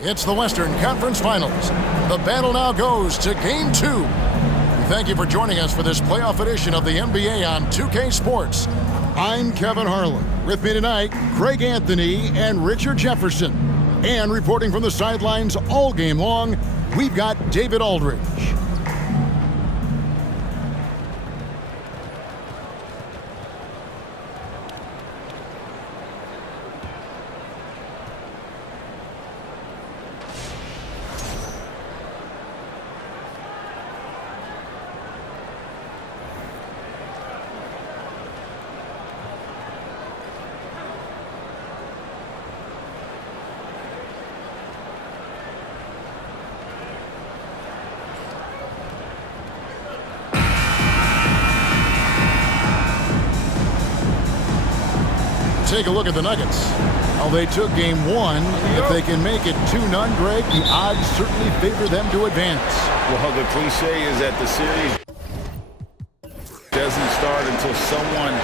It's the Western Conference Finals. The battle now goes to Game 2. Thank you for joining us for this playoff edition of the NBA on 2K Sports. I'm Kevin Harlan. With me tonight, Craig Anthony and Richard Jefferson. And reporting from the sidelines all game long, we've got David Aldridge. Take a look at the Nuggets. Well, they took game 1. If they can make it 2-0, Greg, the odds certainly favor them to advance. Well, the cliche is that the series doesn't start until someone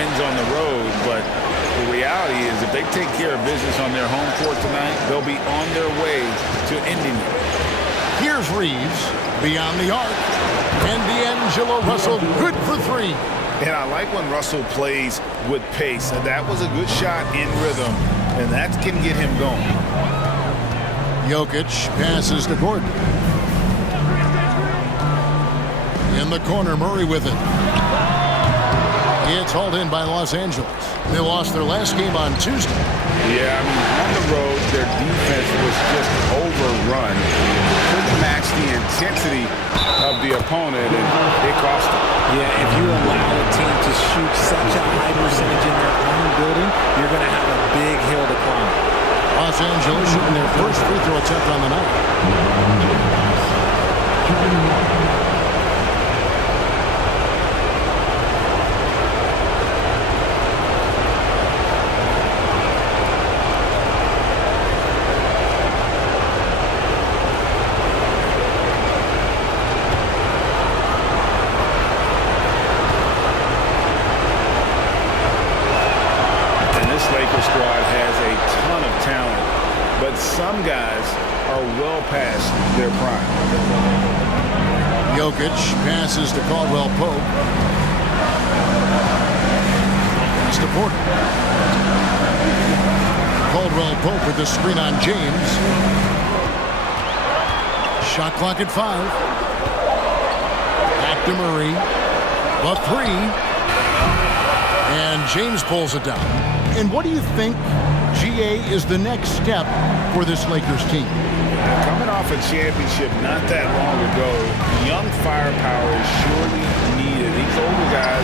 wins on the road, but the reality is if they take care of business on their home court tonight, they'll be on their way to ending it. Here's Reeves, beyond the arc, and D'Angelo Russell, good for 3. And I like when Russell plays with pace. And that was a good shot in rhythm, and that can get him going. Jokic passes to Gordon. In the corner, Murray with it. It's hauled in by Los Angeles. They lost their last game on Tuesday. Yeah, I mean, on the road, their defense was just overrun. Couldn't match the intensity of the opponent, and it cost them. Yeah, if you allow a team to shoot such a high percentage in their own building, you're going to have a big hill to climb. Los Angeles shooting their first free throw attempt on the night. Squad has a ton of talent, but some guys are well past their prime. Jokic passes to Caldwell Pope. Pass to Porter. Caldwell Pope with the screen on James. Shot clock at 5. Back to Murray. The 3. And James pulls it down. And what do you think, GA, is the next step for this Lakers team? Coming off a championship not that long ago, young firepower is surely needed. These older guys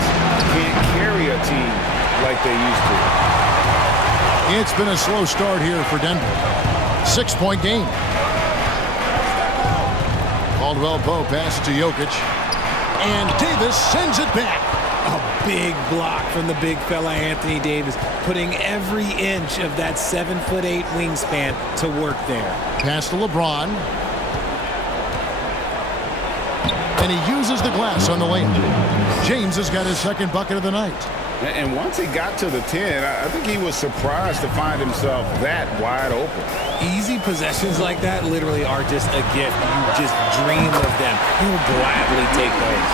can't carry a team like they used to. It's been a slow start here for Denver. 6-point game. Caldwell Pope passes to Jokic. And Davis sends it back. A big block from the big fella Anthony Davis, putting every inch of that 7'8" wingspan to work there. Pass to LeBron. And he uses the glass on the lane. James has got his second bucket of the night. And once he got to the 10, I think he was surprised to find himself that wide open. Easy possessions like that literally are just a gift. You just dream of them. He'll gladly take those.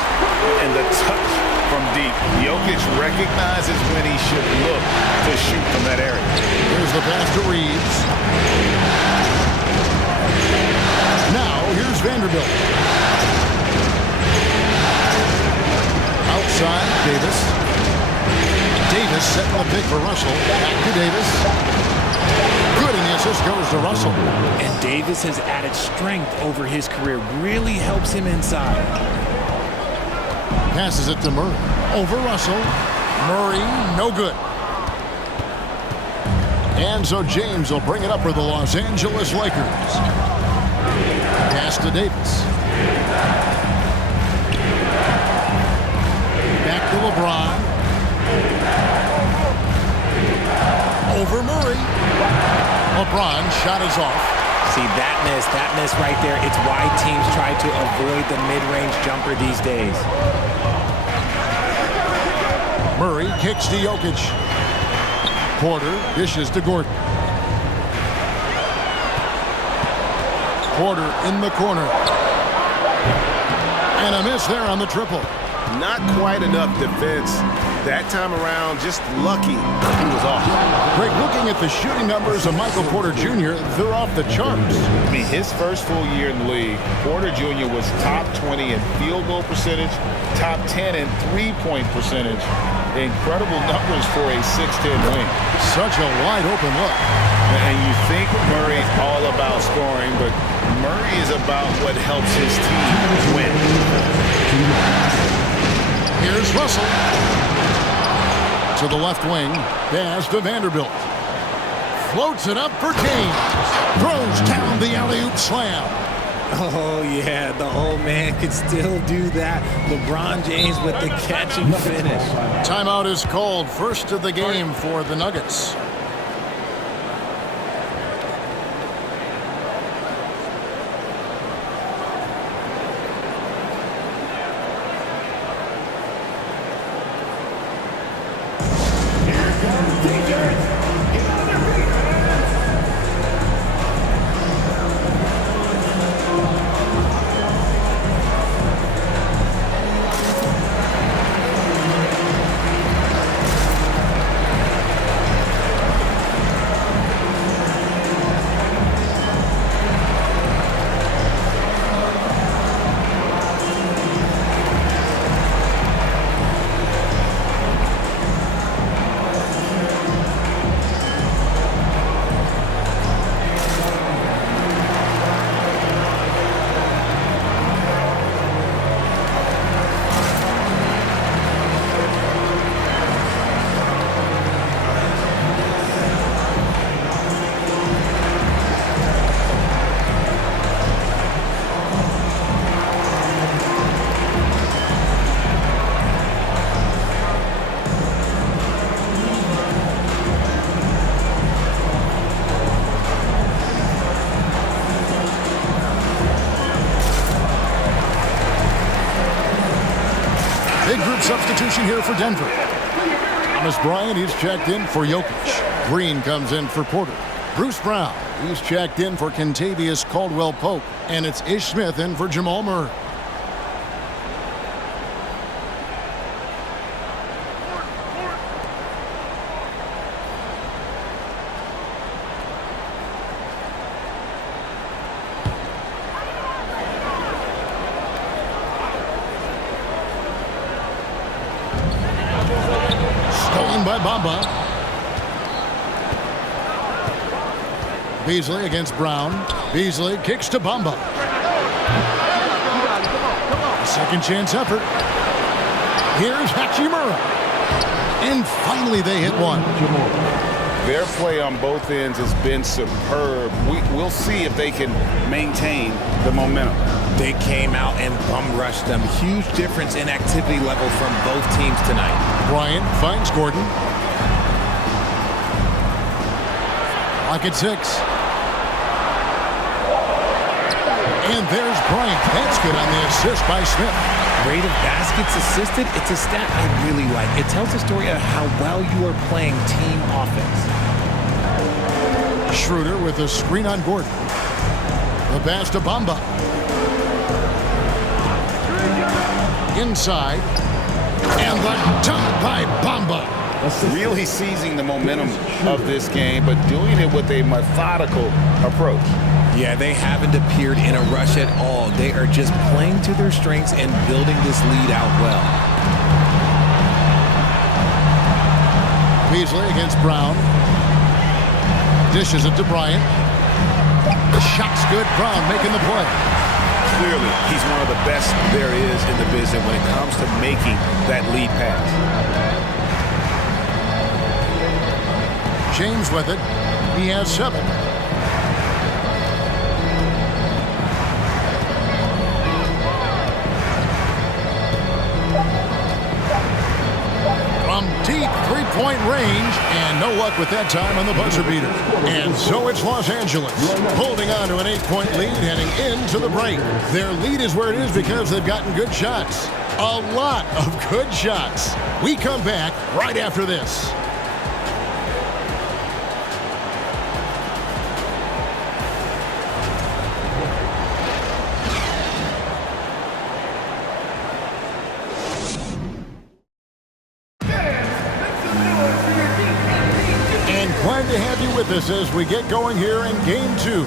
And the touch from deep. Jokic recognizes when he should look to shoot from that area. Here's the pass to Reeves. Now, here's Vanderbilt. Outside, Davis. Davis setting the pick for Russell. Back to Davis. Good, and the assist goes to Russell. And Davis has added strength over his career. Really helps him inside. Passes it to Murray. Over Russell. Murray, no good. And so James will bring it up for the Los Angeles Lakers. Pass to Davis. Back to LeBron. Over Murray. LeBron shot is off. See, that miss right there. It's why teams try to avoid the mid-range jumper these days. Murray kicks to Jokic. Porter dishes to Gordon. Porter in the corner. And a miss there on the triple. Not quite enough defense that time around. Just lucky he was off. Greg, looking at the shooting numbers of Michael Porter Jr., they're off the charts. I mean, his first full year in the league, Porter Jr. was top 20 in field goal percentage, top 10 in three-point percentage. Incredible numbers for a 6'10 wing. Such a wide open look. And you think Murray's all about scoring, but Murray is about what helps his team win. Here's Russell. To the left wing. Pass to Vanderbilt. Floats it up for James. Throws down the alley-oop slam. Oh, yeah, the old man can still do that. LeBron James with the catch and finish. Timeout is called. First of the game for the Nuggets. Substitution here for Denver. Thomas Bryant, he's checked in for Jokic. Green comes in for Porter. Bruce Brown, he's checked in for Kentavious Caldwell-Pope. And it's Ish Smith in for Jamal Murray. By Bamba. Beasley against Brown. Beasley kicks to Bamba. Second chance effort. Here's Hachimura. And finally they hit one. Their play on both ends has been superb. We'll see if they can maintain the momentum. They came out and bum rushed them. Huge difference in activity level from both teams tonight. Bryant finds Gordon. Lock at 6. And there's Bryant. That's good on the assist by Smith. Rate of baskets assisted, it's a stat I really like. It tells a story of how well you are playing team offense. Schroeder with a screen on Gordon. The pass to Bamba. Inside. And the dunk by Bamba. Really seizing the momentum of this game, but doing it with a methodical approach. Yeah, they haven't appeared in a rush at all. They are just playing to their strengths and building this lead out well. Beasley against Brown. Dishes it to Bryant. The shot's good. Brown making the play. Clearly, he's one of the best there is in the business when it comes to making that lead pass. James with it. He has 7. From deep three-point range, and no luck with that time on the buzzer beater. And so it's Los Angeles, holding on to an 8-point lead heading into the break. Their lead is where it is because they've gotten good shots. A lot of good shots. We come back right after this. Glad to have you with us as we get going here in Game 2.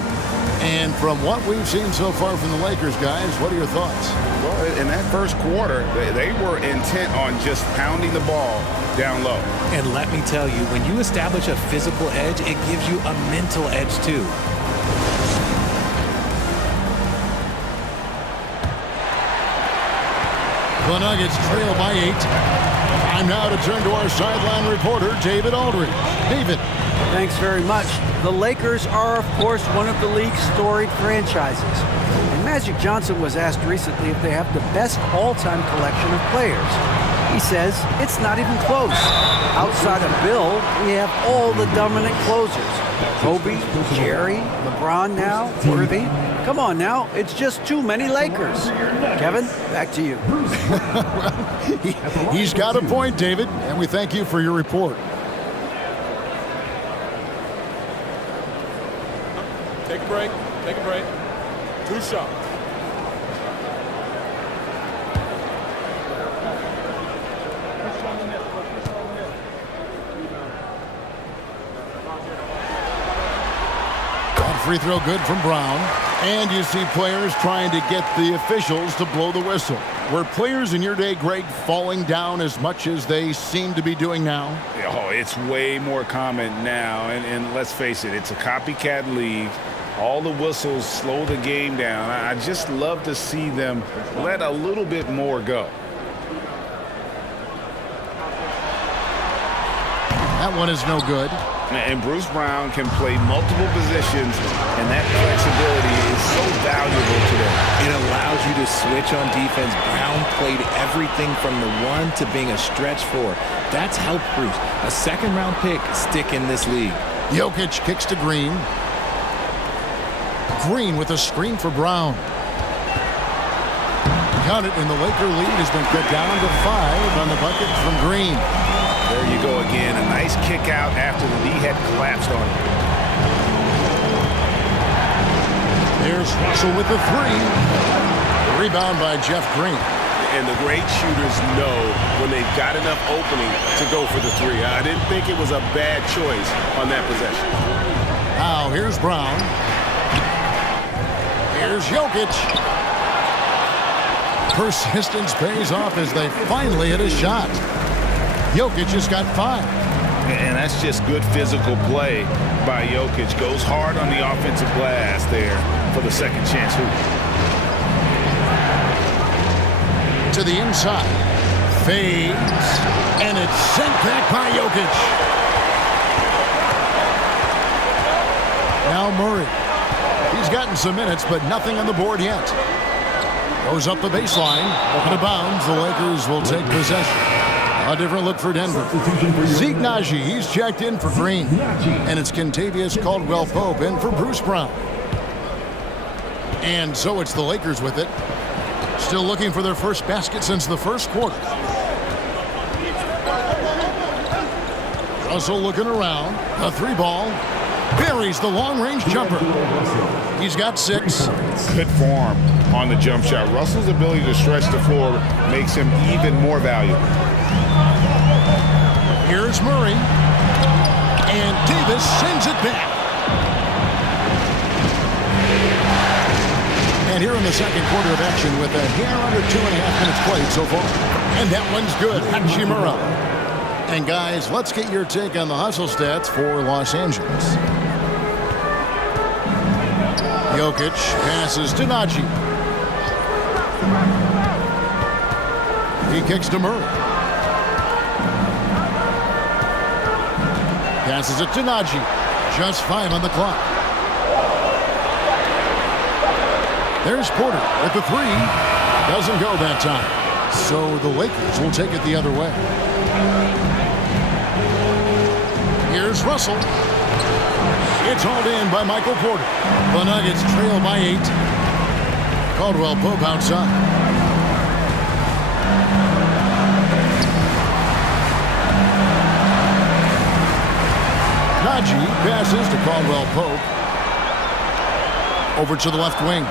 And from what we've seen so far from the Lakers, guys, what are your thoughts? Well, in that first quarter, they were intent on just pounding the ball down low. And let me tell you, when you establish a physical edge, it gives you a mental edge too. The Nuggets trail by 8. Time now to turn to our sideline reporter, David Aldridge. David. Thanks very much. The Lakers are, of course, one of the league's storied franchises. And Magic Johnson was asked recently if they have the best all-time collection of players. He says it's not even close. Outside of Bill, we have all the dominant closers. Kobe, Jerry, LeBron now, Worthy. Come on now, it's just too many Lakers. Kevin, back to you. He's got a point, David, and we thank you for your report. Take a break. Take a break. 2 shots. Free throw good from Brown. And you see players trying to get the officials to blow the whistle. Were players in your day, Greg, falling down as much as they seem to be doing now? Oh, it's way more common now. And let's face it, it's a copycat league. All the whistles slow the game down. I just love to see them let a little bit more go. That one is no good. And Bruce Brown can play multiple positions, and that flexibility is so valuable today. It allows you to switch on defense. Brown played everything from the 1 to being a stretch 4. That's helped Bruce. A second-round pick stick in this league. Jokic kicks to Green. Green with a screen for Brown. Count it, and the Laker lead has been cut down to 5 on the bucket from Green. There you go again. A nice kick out after the knee had collapsed on him. There's Russell with the 3. Rebound by Jeff Green. And the great shooters know when they've got enough opening to go for the 3. I didn't think it was a bad choice on that possession. Now here's Brown. Here's Jokic. Persistence pays off as they finally hit a shot. Jokic has got 5. And that's just good physical play by Jokic. Goes hard on the offensive glass there for the second chance hoop. To the inside. Fades. And it's sent back by Jokic. Now Murray. He's gotten some minutes, but nothing on the board yet. Goes up the baseline. Out of bounds. The Lakers will take possession. A different look for Denver. Zeke Naji, he's checked in for Green. And it's Kentavious Caldwell-Pope in for Bruce Brown. And so it's the Lakers with it. Still looking for their first basket since the first quarter. Russell looking around. A 3-ball. Buries the long-range jumper. He's got 6. Good form on the jump shot. Russell's ability to stretch the floor makes him even more valuable. Here's Murray. And Davis sends it back. And here in the second quarter of action with a hair under 2.5 minutes played so far. And that one's good. Hachimura. And guys, let's get your take on the hustle stats for Los Angeles. Jokic passes to Naji. He kicks to Murray. Passes it to Naji. Just 5 on the clock. There's Porter with the 3. Doesn't go that time. So the Lakers will take it the other way. Here's Russell. It's hauled in by Michael Porter. The Nuggets trail by 8. Caldwell-Pope outside. Naji passes to Caldwell-Pope. Over to the left wing.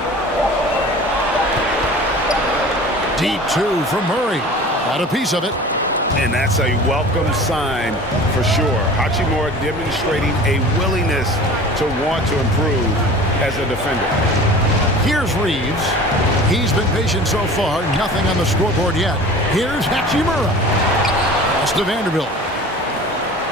Deep 2 from Murray. Got a piece of it. And that's a welcome sign for sure. Hachimura demonstrating a willingness to want to improve as a defender. Here's Reeves. He's been patient so far. Nothing on the scoreboard yet. Here's Hachimura. Pass to Vanderbilt.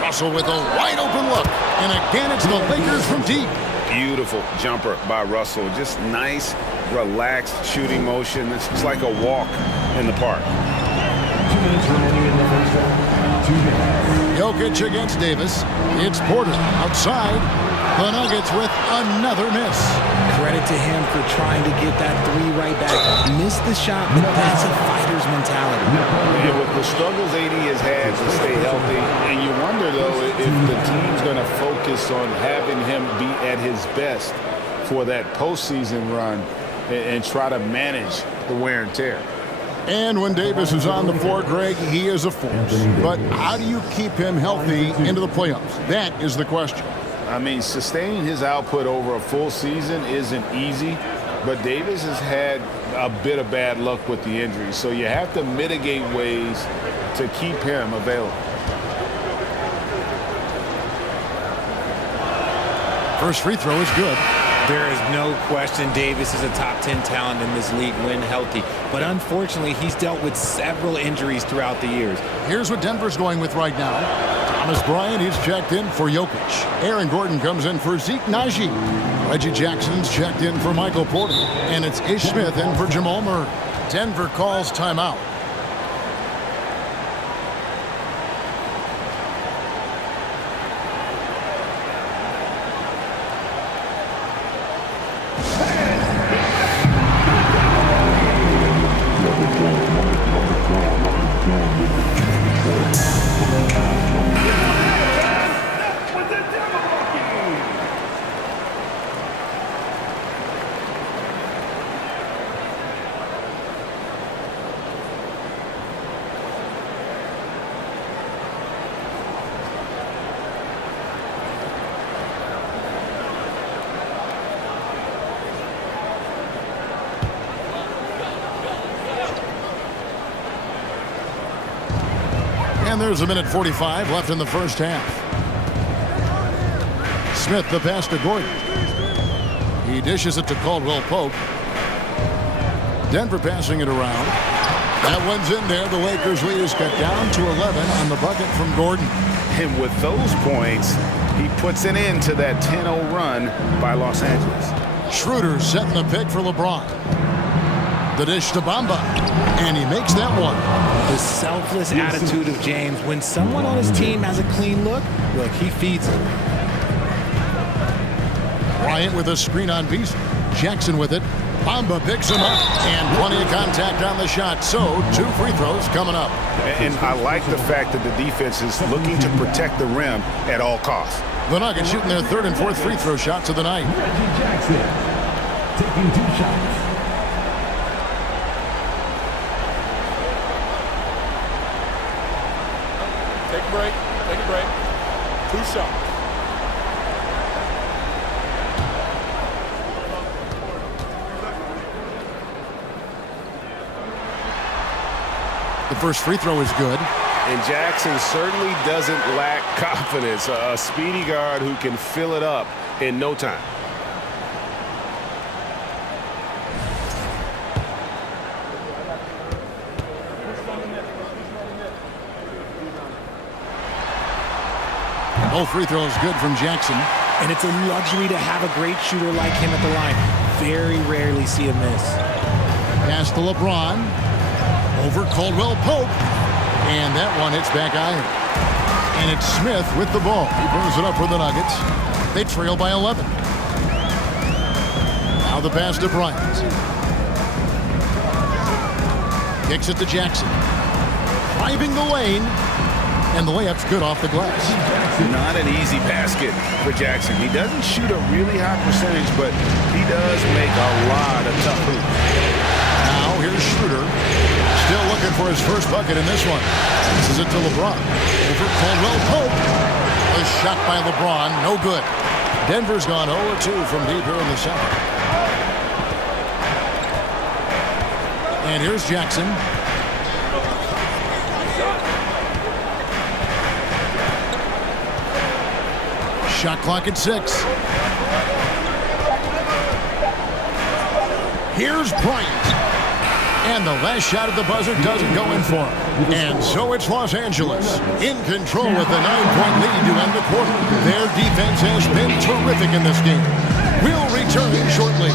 Russell with a wide open look. And again, it's the Lakers from deep. Beautiful jumper by Russell. Just nice, relaxed shooting motion. It's like a walk in the park. 2 minutes remaining in the first half. 2 minutes. Jokic against Davis. It's Porter outside. The Nuggets with another miss. Credit to him for trying to get that three right back. Missed the shot, but that's a fighter's mentality. And with the struggles AD has had to stay healthy, and you wonder, though, if the team's going to focus on having him be at his best for that postseason run and try to manage the wear and tear. And when Davis is on the floor, Greg, he is a force. But how do you keep him healthy into the playoffs? That is the question. I mean, sustaining his output over a full season isn't easy, but Davis has had a bit of bad luck with the injuries, so you have to mitigate ways to keep him available. First free throw is good. There is no question Davis is a top 10 talent in this league when healthy. But unfortunately, he's dealt with several injuries throughout the years. Here's what Denver's going with right now. Thomas Bryant, he's checked in for Jokic. Aaron Gordon comes in for Zeke Naji. Reggie Jackson's checked in for Michael Porter. And it's Ish Smith in for Jamal Murray. Denver calls timeout. And there's a minute 45 left in the first half. Smith the pass to Gordon. He dishes it to Caldwell Pope. Denver passing it around. That one's in there. The Lakers lead is cut down to 11 on the bucket from Gordon. And with those points, he puts an end to that 10-0 run by Los Angeles. Schroeder setting the pick for LeBron. The dish to Bamba. And he makes that one. The selfless attitude of James. When someone on his team has a clean look, he feeds it. Bryant with a screen on Beasley. Jackson with it. Bamba picks him up. And plenty of contact on the shot. So 2 free throws coming up. And I like the fact that the defense is looking to protect the rim at all costs. The Nuggets shooting their 3rd and 4th free throw shots of the night. Reggie Jackson taking 2 shots. Take a break. Take a break. 2 shots. The first free throw is good. And Jackson certainly doesn't lack confidence. A speedy guard who can fill it up in no time. Both free throws good from Jackson. And it's a luxury to have a great shooter like him at the line. Very rarely see a miss. Pass to LeBron. Over Caldwell Pope. And that one hits back iron. And it's Smith with the ball. He brings it up for the Nuggets. They trail by 11. Now the pass to Bryant. Kicks it to Jackson. Driving the lane. And the layup's good off the glass. Not an easy basket for Jackson. He doesn't shoot a really high percentage, but he does make a lot of tough hoops. Now here's Schroeder. Still looking for his first bucket in this one. This is it to LeBron. Over Caldwell Pope. A shot by LeBron. No good. Denver's gone 0-2 from deep here in the 7th. And here's Jackson. Shot clock at 6. Here's Bryant. And the last shot at the buzzer doesn't go in for him. And so it's Los Angeles in control with the 9-point lead to end the quarter. Their defense has been terrific in this game. We'll return shortly.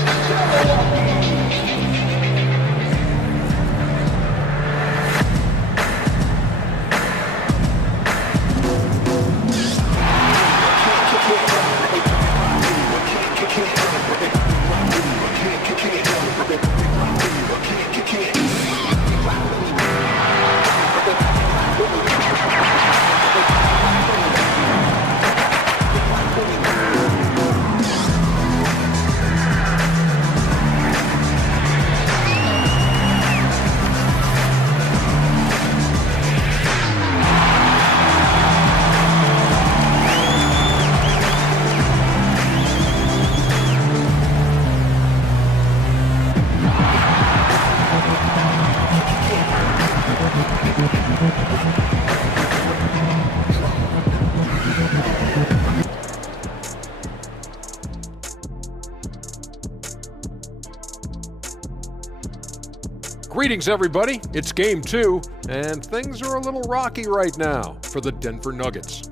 Greetings, everybody. It's Game 2, and things are a little rocky right now for the Denver Nuggets.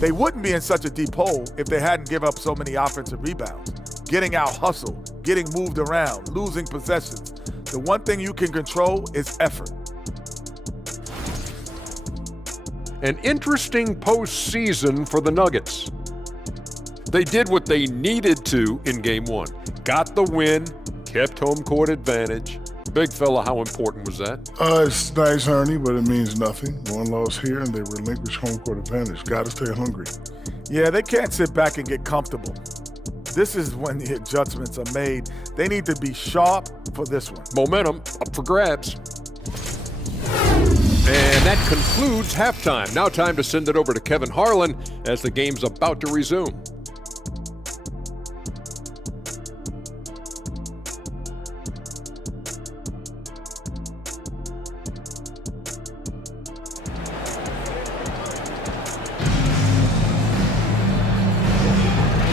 They wouldn't be in such a deep hole if they hadn't given up so many offensive rebounds. Getting out hustled, getting moved around, losing possessions. The one thing you can control is effort. An interesting postseason for the Nuggets. They did what they needed to in Game 1. Got the win, kept home court advantage. Big fella, how important was that? It's nice, Ernie, but it means nothing. One loss here and they relinquish home court advantage. Got to stay hungry. Yeah, they can't sit back and get comfortable. This is when the adjustments are made. They need to be sharp for this one. Momentum up for grabs. And that concludes halftime. Now time to send it over to Kevin Harlan as the game's about to resume.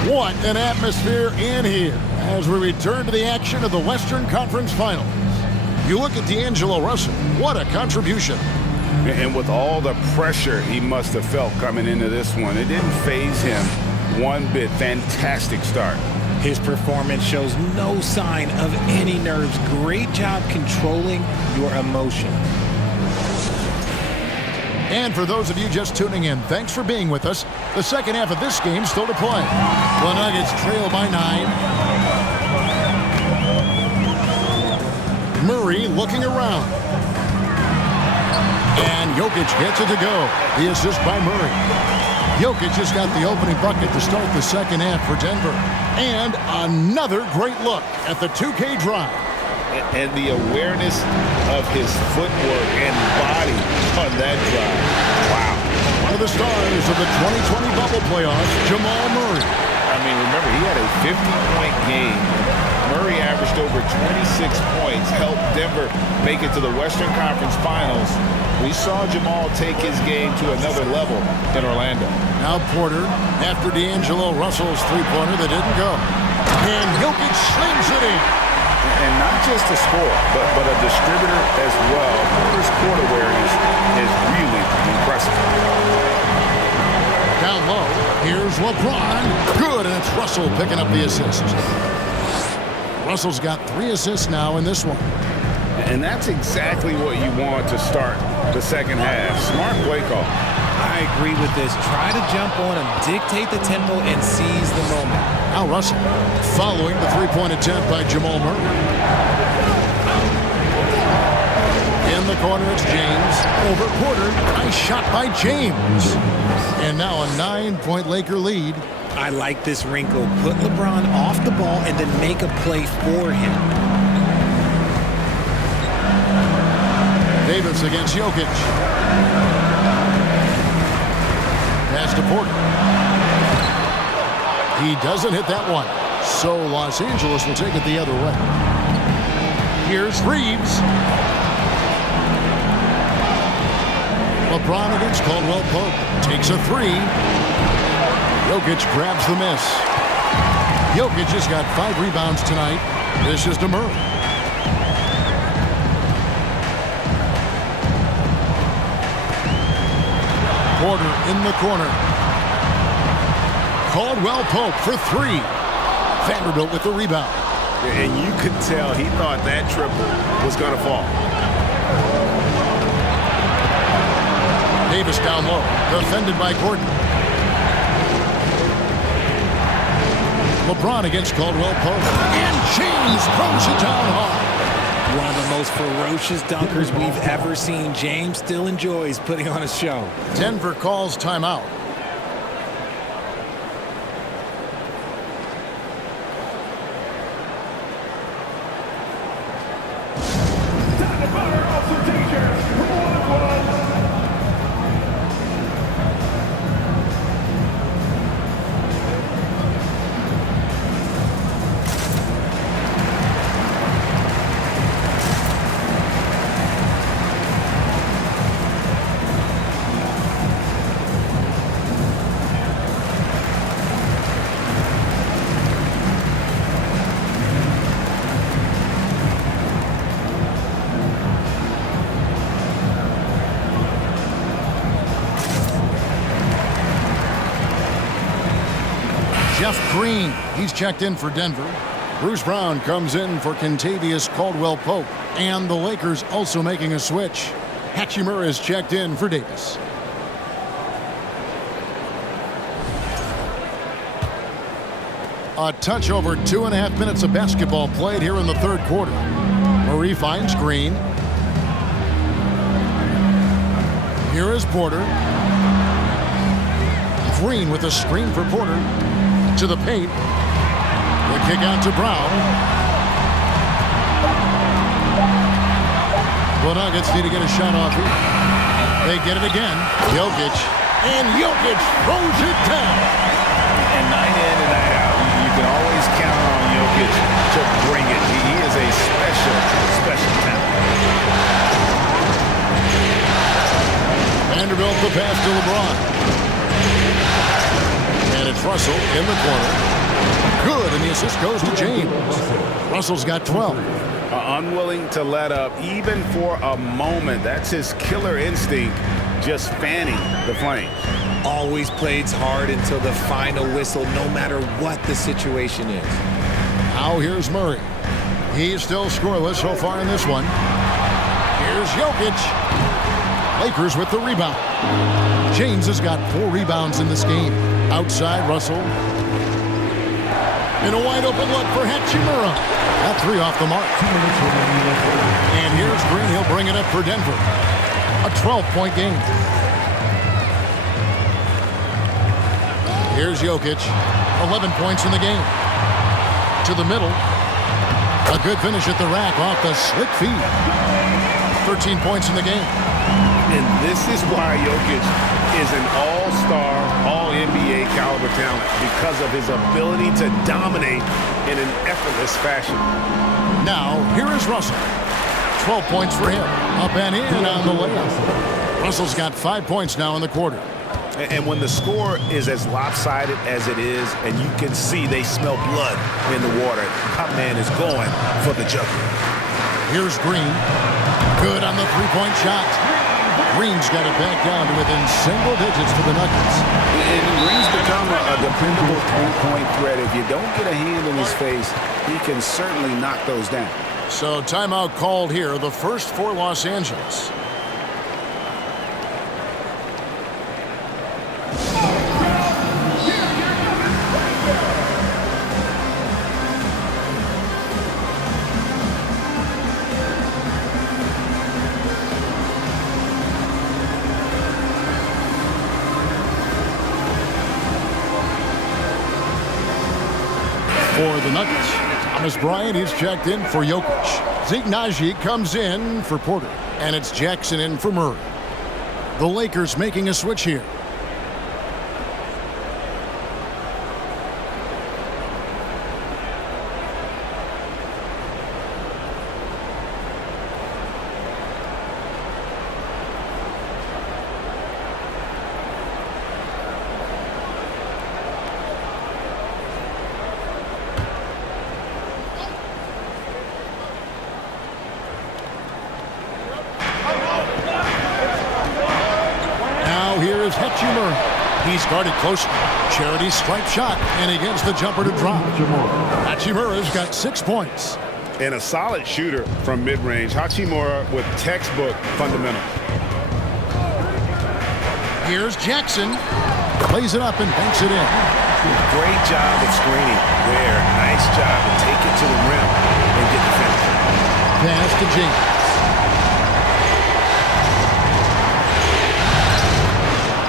What an atmosphere in here as we return to the action of the Western Conference Finals. You look at D'Angelo Russell, what a contribution. And with all the pressure he must have felt coming into this one, it didn't faze him one bit. Fantastic start. His performance shows no sign of any nerves. Great job controlling your emotion. And for those of you just tuning in, thanks for being with us. The second half of this game still to play. The Nuggets trail by 9. Murray looking around. And Jokic gets it to go. The assist by Murray. Jokic just got the opening bucket to start the second half for Denver. And another great look at the 2K drive. And the awareness of his footwork and body on that drive. Wow. One of the stars of the 2020 bubble playoffs, Jamal Murray. I mean, remember, he had a 50-point game. Murray averaged over 26 points, helped Denver make it to the Western Conference Finals. We saw Jamal take his game to another level in Orlando. Now Porter, after D'Angelo Russell's three-pointer that didn't go. And Jokic slings it in. And not just a scorer, but a distributor as well. Porter's court awareness is really impressive. Down low, here's LeBron. Good, and it's Russell picking up the assist. Russell's got 3 assists now in this one. And that's exactly what you want to start the second half. Smart play call. I agree with this. Try to jump on him, dictate the tempo, and seize the moment. Now Russell following the three-point attempt by Jamal Murray. In the corner, it's James. Over Porter. Nice shot by James. And now a 9-point Laker lead. I like this wrinkle. Put LeBron off the ball and then make a play for him. Davis against Jokic. Pass to Porter. He doesn't hit that one. So Los Angeles will take it the other way. Here's Reeves. LeBron against Caldwell Pope. Takes a three. Jokic grabs the miss. Jokic has got 5 rebounds tonight. This is to Murray. Porter in the corner. Caldwell Pope for 3. Vanderbilt with the rebound. And you could tell he thought that triple was going to fall. Davis down low, defended by Gordon. LeBron against Caldwell Pope. And James throws it down hard. One of the most ferocious dunkers we've ever seen. James still enjoys putting on a show. Denver calls timeout. Jeff Green, he's checked in for Denver. Bruce Brown comes in for Kentavious Caldwell Pope. And the Lakers also making a switch. Hachimura is checked in for Davis. A touch over 2.5 minutes of basketball played here in the third quarter. Murray finds Green. Here is Porter. Green with a screen for Porter. To the paint. The kick out to Brown. The Nuggets need to get a shot off here. They get it again. Jokic. And Jokic throws it down. And night in and night out, you can always count on Jokic to bring it. He is a special talent. Vanderbilt the pass to LeBron. And it's Russell in the corner. Good, and the assist goes to James. Russell's got 12. Unwilling to let up even for a moment. That's his killer instinct, just fanning the flame. Always plays hard until the final whistle, no matter what the situation is. Now here's Murray. He's still scoreless so far in this one. Here's Jokic. Lakers with the rebound. James has got 4 rebounds in this game. Outside, Russell. In a wide-open look for Hachimura. That 3 off the mark. And here's Green. He'll bring it up for Denver. A 12-point game. Here's Jokic. 11 points in the game. To the middle. A good finish at the rack off the slick feed. 13 points in the game. And this is why Jokic is an all-star, all-NBA caliber talent, because of his ability to dominate in an effortless fashion. Now, here is Russell. 12 points for him. Up and in on the layup. Russell's got 5 points now in the quarter. And when the score is as lopsided as it is, and you can see they smell blood in the water, that man is going for the jugular. Here's Green. Good on the three-point shot. Green's got it back down to within single digits for the Nuggets. And Green's become a dependable three-point threat. If you don't get a hand in his face, he can certainly knock those down. So timeout called here, the first for Los Angeles. For the Nuggets, Thomas Bryant is checked in for Jokic. Zeke Naji comes in for Porter. And it's Jackson in for Murray. The Lakers making a switch here. He's guarded closely. Charity stripe shot, and he gets the jumper to drop. Hachimura's got 6 points. And a solid shooter from mid-range. Hachimura with textbook fundamentals. Here's Jackson. Plays it up and banks it in. Great job of screening. Ware, nice job to take it to the rim and get the finish. Pass to James.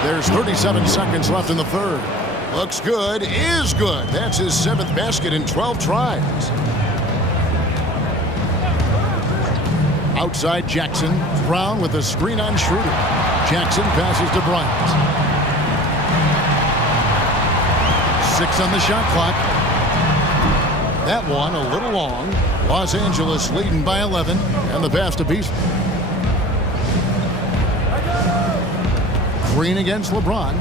There's 37 seconds left in the third. Looks good, is good. That's his 7th basket in 12 tries. Outside Jackson. Brown with a screen on Schroeder. Jackson passes to Bryant. 6 on the shot clock. That one a little long. Los Angeles leading by 11. And the pass to Beasley. Green against LeBron.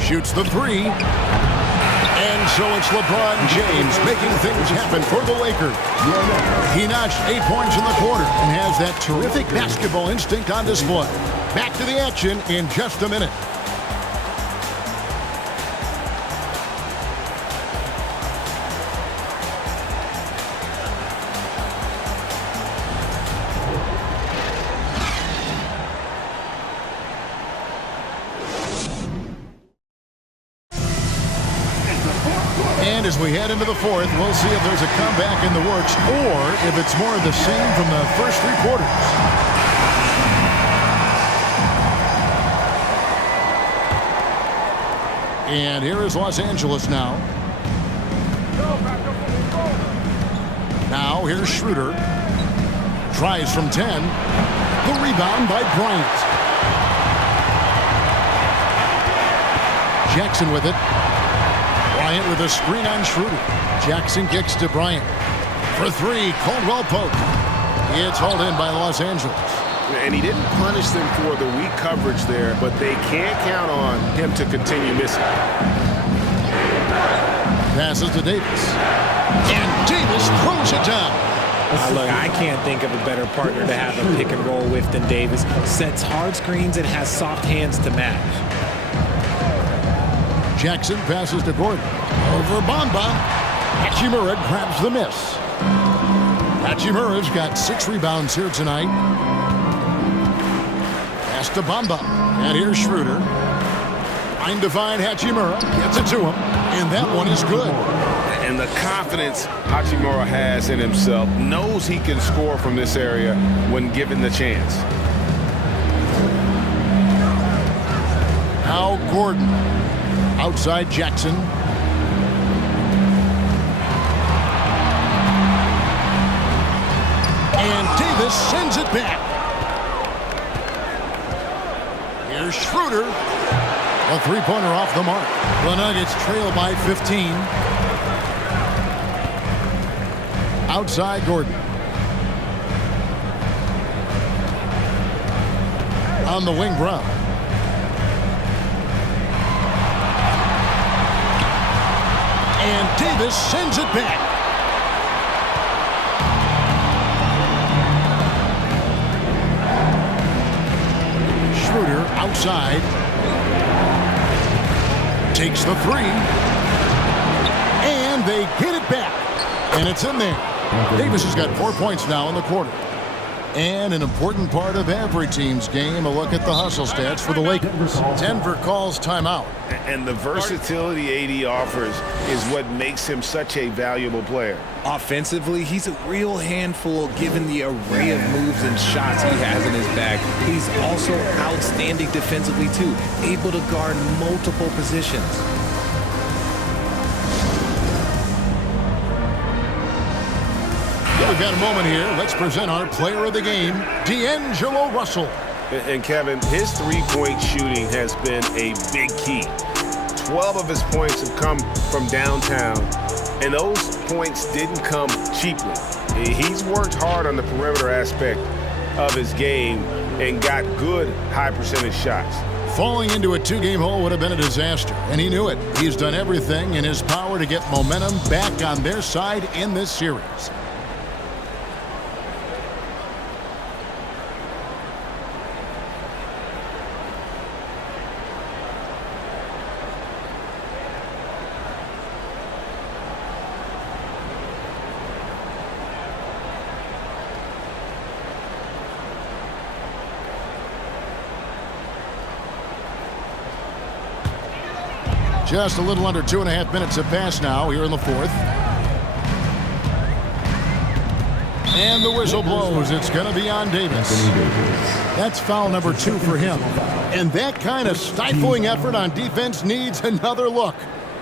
Shoots the 3. And so it's LeBron James making things happen for the Lakers. He notched 8 points in the quarter and has that terrific basketball instinct on display. Back to the action in just a minute. And as we head into the fourth, we'll see if there's a comeback in the works or if it's more of the same from the first 3 quarters. And here is Los Angeles now. Now here's Schroeder. Tries from 10. The rebound by Bryant. Jackson with it. Bryant with a screen on Schroeder. Jackson kicks to Bryant. For 3, Caldwell poke. It's hauled in by Los Angeles. And he didn't punish them for the weak coverage there, but they can't count on him to continue missing. Passes to Davis. And Davis throws it down. Look, I can't think of a better partner to have a pick and roll with than Davis. Sets hard screens and has soft hands to match. Jackson passes to Gordon. Over Bamba. Hachimura grabs the miss. Hachimura's got 6 rebounds here tonight. Pass to Bamba. And here's Schroeder. Trying to find Hachimura. Gets it to him. And that one is good. And the confidence Hachimura has in himself, knows he can score from this area when given the chance. Now Gordon. Outside Jackson. And Davis sends it back. Here's Schroeder. A 3-pointer off the mark. The Nuggets trail by 15. Outside Gordon. On the wing, Brown. And Davis sends it back. Schroeder outside. Takes the 3. And they get it back. And it's in there. Davis has got 4 points now in the quarter. And an important part of every team's game, a look at the hustle stats for the Lakers. Denver calls timeout. And the versatility AD offers is what makes him such a valuable player. Offensively, he's a real handful given the array of moves and shots he has in his bag. He's also outstanding defensively, too, able to guard multiple positions. We've got a moment here. Let's present our player of the game, D'Angelo Russell. And Kevin, his three-point shooting has been a big key. 12 of his points have come from downtown, and those points didn't come cheaply. He's worked hard on the perimeter aspect of his game and got good high-percentage shots. Falling into a 2-game hole would have been a disaster, and he knew it. He's done everything in his power to get momentum back on their side in this series. Just a little under 2.5 minutes have passed now here in the fourth. And the whistle blows. It's going to be on Davis. That's foul number 2 for him. And that kind of stifling effort on defense needs another look.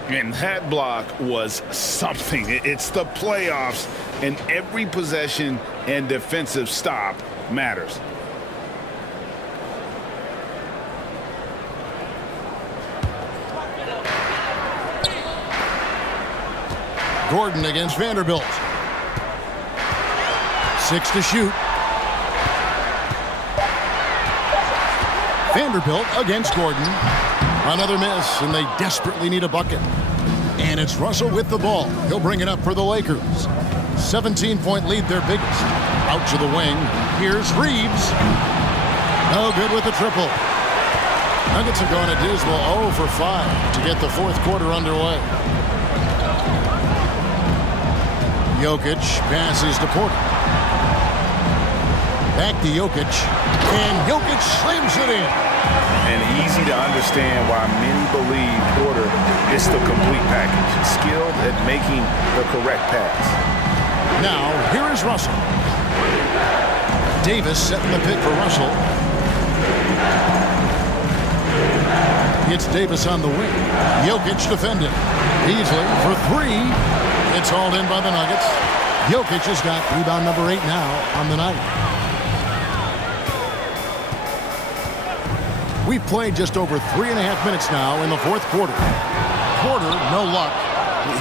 And that block was something. It's the playoffs, and every possession and defensive stop matters. Gordon against Vanderbilt. 6 to shoot. Vanderbilt against Gordon. Another miss, and they desperately need a bucket. And it's Russell with the ball. He'll bring it up for the Lakers. 17-point lead, their biggest. Out to the wing. Here's Reeves. No good with the triple. Nuggets are going a dismal 0 for 5 to get the fourth quarter underway. Jokic passes to Porter. Back to Jokic. And Jokic slams it in. And easy to understand why many believe Porter is the complete package. Skilled at making the correct pass. Now, here is Russell. Davis setting the pick for Russell. It's Davis on the wing. Jokic defended. Beasley for 3. It's hauled in by the Nuggets. Jokic has got rebound number 8 now on the night. We've played just over 3.5 minutes now in the fourth quarter. Porter, no luck.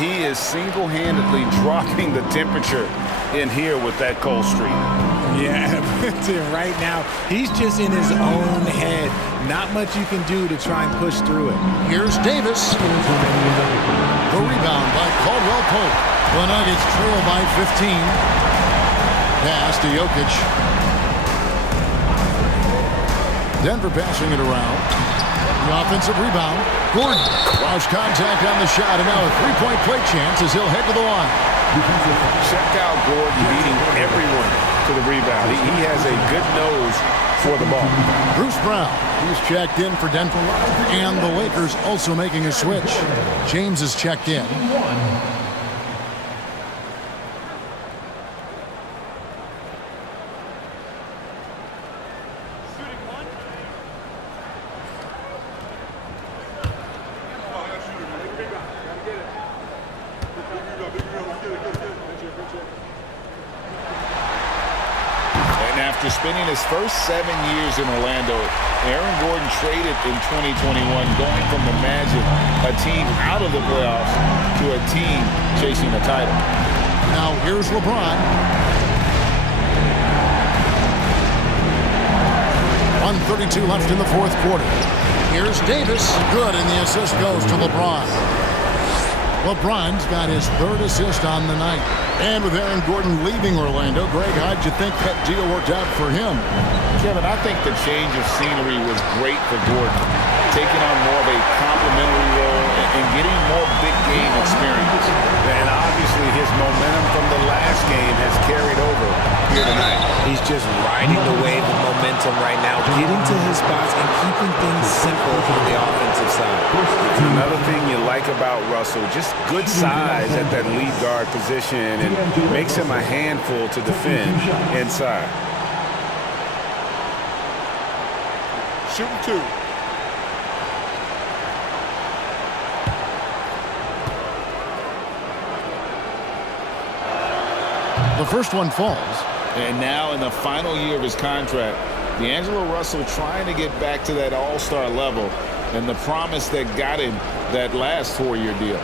He is single-handedly dropping the temperature in here with that cold streak. Yeah, right now, he's just in his own head. Not much you can do to try and push through it. Here's Davis. The rebound by Caldwell Pope. The Nuggets trail by 15. Pass to Jokic. Denver passing it around. The offensive rebound. Gordon. Lost contact on the shot, and now a three-point play chance as he'll head to the line. Check out Gordon beating everyone to the rebound. He has a good nose for the ball. Bruce Brown, he's checked in for Denver. And the Lakers also making a switch. James is checked in. After spending his first 7 years in Orlando, Aaron Gordon traded in 2021, going from the Magic, a team out of the playoffs, to a team chasing the title. Now here's LeBron. 1:32 left in the fourth quarter. Here's Davis. Good, and the assist goes to LeBron. LeBron's got his 3rd assist on the night. And with Aaron Gordon leaving Orlando, Greg, how'd you think that deal worked out for him? Kevin, I think the change of scenery was great for Gordon, taking on more of a complimentary role and getting more big game experience. And obviously his momentum from the last game has carried over here tonight. He's just riding the wave of momentum right now, getting to his spots and keeping things simple on the offensive side. Another thing you like about Russell, just good size at that lead guard position, and makes him a handful to defend inside. Shooting 2. The first one falls. And now in the final year of his contract, D'Angelo Russell trying to get back to that all-star level and the promise that got him that last 4-year deal.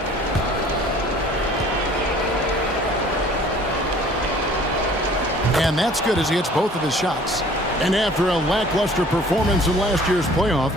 And that's good as he hits both of his shots. And after a lackluster performance in last year's playoff,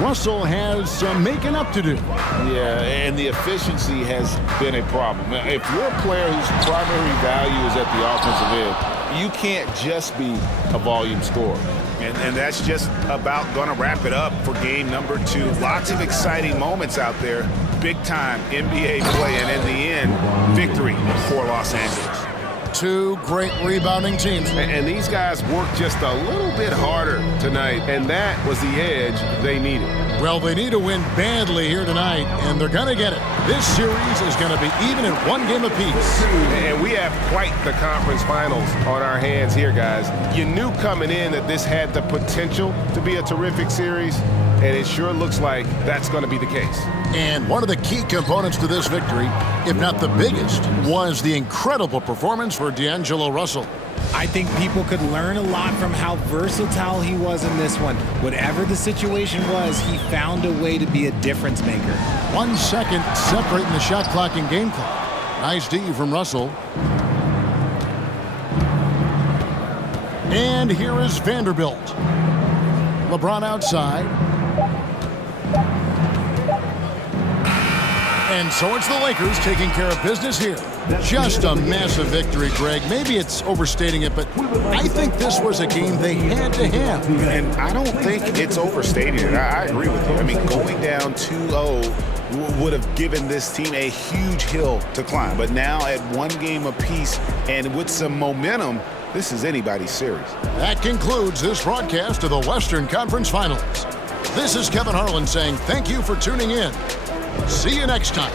Russell has some making up to do. Yeah, and the efficiency has been a problem. If you're a player whose primary value is at the offensive end, you can't just be a volume scorer. And that's just about going to wrap it up for game number 2. Lots of exciting moments out there. Big-time NBA play, and in the end, victory for Los Angeles. Two great rebounding teams. And these guys worked just a little bit harder tonight, and that was the edge they needed. Well, they need to win badly here tonight, and they're going to get it. This series is going to be even at one game apiece. And we have quite the conference finals on our hands here, guys. You knew coming in that this had the potential to be a terrific series, and it sure looks like that's going to be the case. And one of the key components to this victory, if not the biggest, was the incredible performance for D'Angelo Russell. I think people could learn a lot from how versatile he was in this one. Whatever the situation was, he found a way to be a difference maker. 1 second separating the shot clock and game clock. Nice D from Russell. And here is Vanderbilt. LeBron outside. And so it's the Lakers taking care of business here. Just a massive victory, Greg. Maybe it's overstating it, but I think this was a game they had to have. And I don't think it's overstating it. I agree with you. I mean, going down 2-0 would have given this team a huge hill to climb. But now at one game apiece and with some momentum, this is anybody's series. That concludes this broadcast of the Western Conference Finals. This is Kevin Harlan saying thank you for tuning in. See you next time.